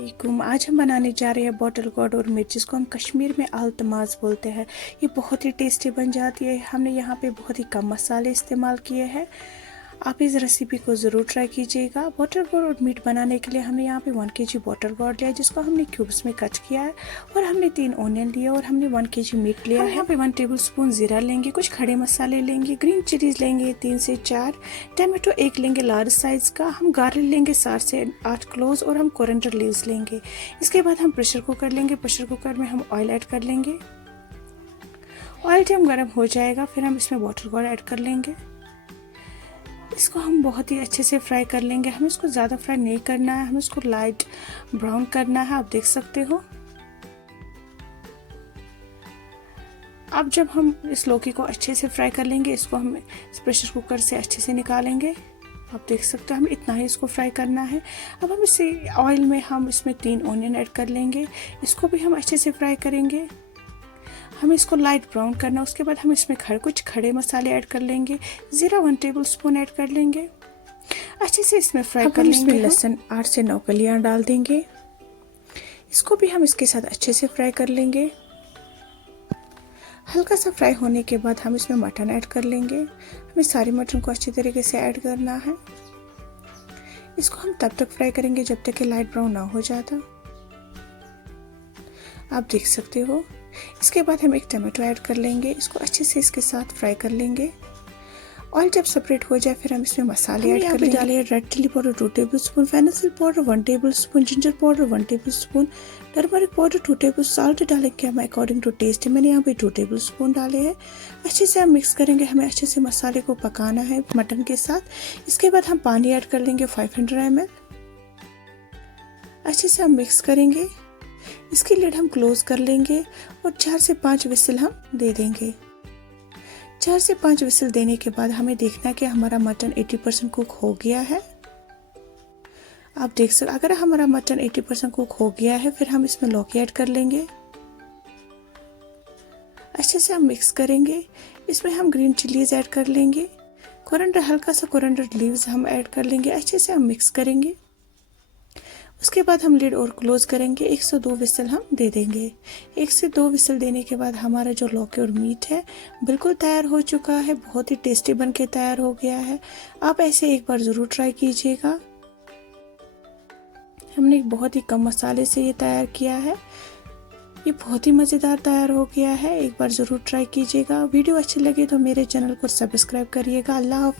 वालेकुम। आज हम बनाने जा रहे हैं बॉटल गोर्ड और मिर्च, जिसको हम कश्मीर में अल्तमास बोलते हैं। ये बहुत ही टेस्टी बन जाती है। हमने यहाँ पे बहुत ही कम मसाले इस्तेमाल किए हैं। आप इस रेसिपी को ज़रूर ट्राई कीजिएगा। बॉटल गोर्ड और मीट बनाने के लिए हमने यहाँ पे 1 kg बॉटल गोर्ड लिया, जिसको हमने क्यूब्स में कट किया है। और हमने 3 ऑनियन लिए और हमने 1 kg मीट लिया है। यहाँ पे 1 टेबलस्पून ज़ीरा लेंगे, कुछ खड़े मसाले लेंगे, ग्रीन चिलीज लेंगे 3 से 4, टमाटो 1 लेंगे लार्ज साइज़ का, हम गार्लिक लेंगे 7 से 8 क्लोव्स और हम कोरिएंडर लीव्स लेंगे। इसके बाद हम प्रेशर कुकर लेंगे। प्रेशर कुकर में हम ऑयल ऐड कर लेंगे। ऑयल जब गर्म हो जाएगा फिर हम इसमें बॉटल गोर्ड ऐड कर लेंगे। इसको हम बहुत ही अच्छे से फ्राई कर लेंगे। हमें इसको ज़्यादा फ्राई नहीं करना है, हमें इसको लाइट ब्राउन करना है। आप देख सकते हो। अब जब हम इस लौकी को अच्छे से फ्राई कर लेंगे, इसको हम इस प्रेशर कुकर से अच्छे से निकालेंगे। आप देख सकते हो, हमें इतना ही इसको फ्राई करना है। अब हम इसे ऑयल में हम इसमें 3 ऑनियन ऐड कर लेंगे। इसको भी हम अच्छे से फ्राई करेंगे। हमें इसको लाइट ब्राउन करना। उसके बाद हम इसमें कुछ खड़े मसाले ऐड कर लेंगे। ज़ीरा 1 टेबलस्पून ऐड कर लेंगे। अच्छे से इसमें फ्राई कर लेंगे। इसमें लहसुन 8 से 9 कलियां डाल देंगे। इसको भी हम इसके साथ अच्छे से फ्राई कर लेंगे। हल्का सा फ्राई होने के बाद हम इसमें मटन ऐड कर लेंगे। हमें सारे मटन को अच्छी तरीके से ऐड करना है। इसको हम तब तक फ्राई करेंगे जब तक कि लाइट ब्राउन ना हो जाता। आप देख सकते हो। इसके बाद हम एक टमाटो ऐड कर लेंगे। इसको अच्छे से इसके साथ फ्राई कर लेंगे। ऑयल जब सेपरेट हो जाए फिर हम इसमें मसाले ऐड कर लेंगे। डालिए red chili powder 2 tablespoon, fennel seed powder 1 tablespoon, ginger powder 1 tablespoon, turmeric powder 2 tablespoon, salt डालेंगे हम अकॉर्डिंग टू टेस्ट। मैंने यहाँ पे 2 टेबलस्पून डाले हैं। अच्छे से हम मिक्स करेंगे। हमें अच्छे से मसाले को पकाना है मटन के साथ। इसके बाद हम पानी ऐड कर लेंगे 500 ml। अच्छे से हम मिक्स करेंगे। इसकी लिड हम क्लोज कर लेंगे और 4 से 5 विसिल हम दे देंगे। 4 से 5 विसिल देने के बाद हमें देखना कि हमारा मटन 80% कुक हो गया है। आप देख सकते, अगर हमारा मटन 80% कुक हो गया है फिर हम इसमें लौकी ऐड कर लेंगे। अच्छे से हम मिक्स करेंगे। इसमें हम ग्रीन चिलीज ऐड कर लेंगे। कोरिएंडर, हल्का सा कोरिएंडर लीव्स हम ऐड कर लेंगे। अच्छे से हम मिक्स करेंगे। उसके बाद हम लिड और क्लोज करेंगे। 1 से 2 विसल हम दे देंगे। 1 से 2 विसल देने के बाद हमारा जो लौकी और मीट है बिल्कुल तैयार हो चुका है। बहुत ही टेस्टी बन के तैयार हो गया है। आप ऐसे एक बार ज़रूर ट्राई कीजिएगा। हमने बहुत ही कम मसाले से ये तैयार किया है। ये बहुत ही मज़ेदार तैयार हो गया है। एक बार ज़रूर ट्राई कीजिएगा। वीडियो अच्छी लगे तो मेरे चैनल को सब्सक्राइब करिएगा। अल्लाह हाफ़िज़।